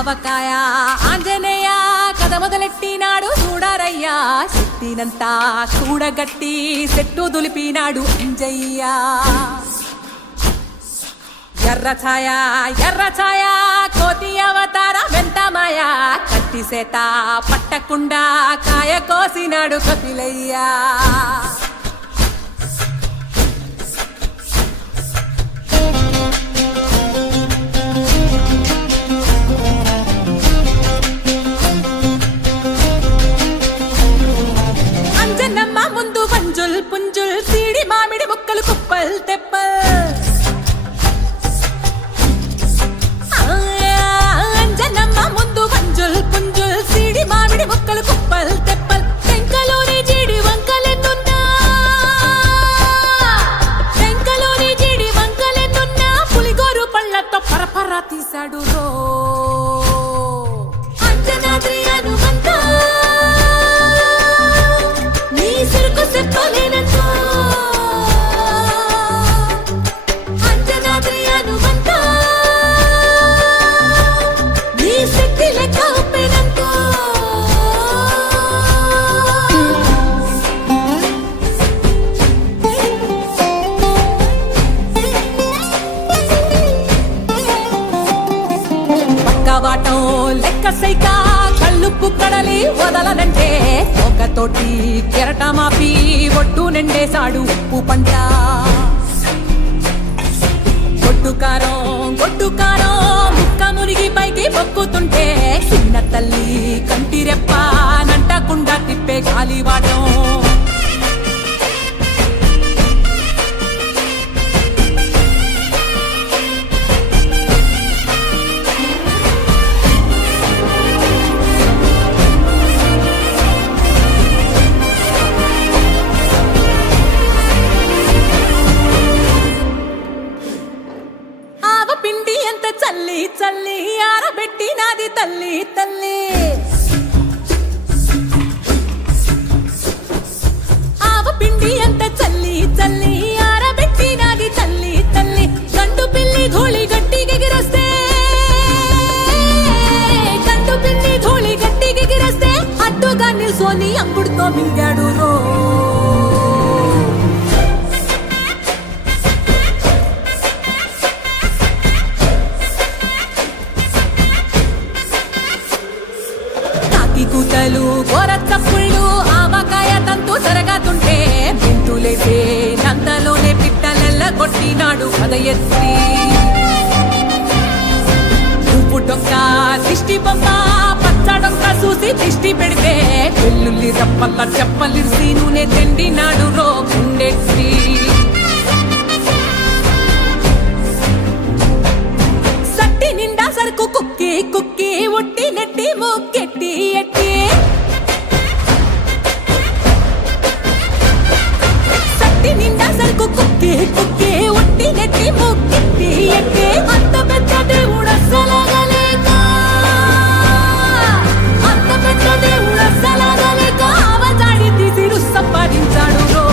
ఆవకాయ ఆంజనేయ కథ మొదలెట్టినాడు చూడారయ్యా శక్తినంతా చూడగట్టి చెట్టు దులిపినాడు అంజయ్య ఎర్ర ఛాయ కోతి అవతార వెంటమాయ కత్తి సేత పట్టకుండా కాయ కోసినాడు కపిలయ్యా అంజనమ్మ ముందు వంజుల్ పుంజుల్ సీడి మామిడి ముక్కలు కుప్పల్ తెప్పల్ ముందు వంజుల్ పుంజుల్ సీడి మామిడి ముక్కలు కుప్పల్ తెప్పల్ టెంకలోని జీడి వంకలెన్నున్నా పులిగోరు పళ్ళతో పరపర తీశాడు రో అంజనాద్రి హనుమంత నీ సిరుకు చెప్పలేనంతో అంజనాద్రి హనుమంత వాటం లెక్క సైక కళ్ళుప్పు కడలి వదలనంటే ఒకతోటి కెరటమాపి ఒట్టు నిండేశాడు ఉప్పు పంట గొడ్డుకారం ముక్క మునిగి పైకి పొక్కుతుంటే చిన్న తల్లి కంటిరెప్ప నంటకుండా తిప్పే గాలివాటం పిండి ఎంత చల్లి ఆరబెట్టి నాది తల్లి ఆవ పిండి ఎంత చల్లి ఆరబెట్టి నాది తల్లి గండు పిల్లి ధూళి గట్టిగిరస్తే అడ్డుగా నిల్సోని అంగుడుతో మింగాడు రో కూతలు గోర చప్పుళ్ళు ఆవకాయ తంతు జరగతుంటే మెంతులేసే నందలోనే పిట్టలెల్ల కొట్టినాడు కథ ఎత్తి ఉప్పు డొంక దిష్టి బొమ్మ పచ్చడొంక చూసి దిష్టి పెడితే వెల్లుల్లి రప్పల్ల చెప్పలిసి నూనె తిండినాడు రో గుండెత్తి సట్టి నిండా సరుకు కుక్కి ఒట్టి నెట్టి ముక్కెట్టి ఎట్టి సట్టి నిండా సరుకు కుక్కి ఒట్టి నెట్టి ముక్కెట్టి ఎట్టి అంత పెద్ద దేవుడసలగలేక ఆవజాడి తీసి రుస్సపరించాడు రో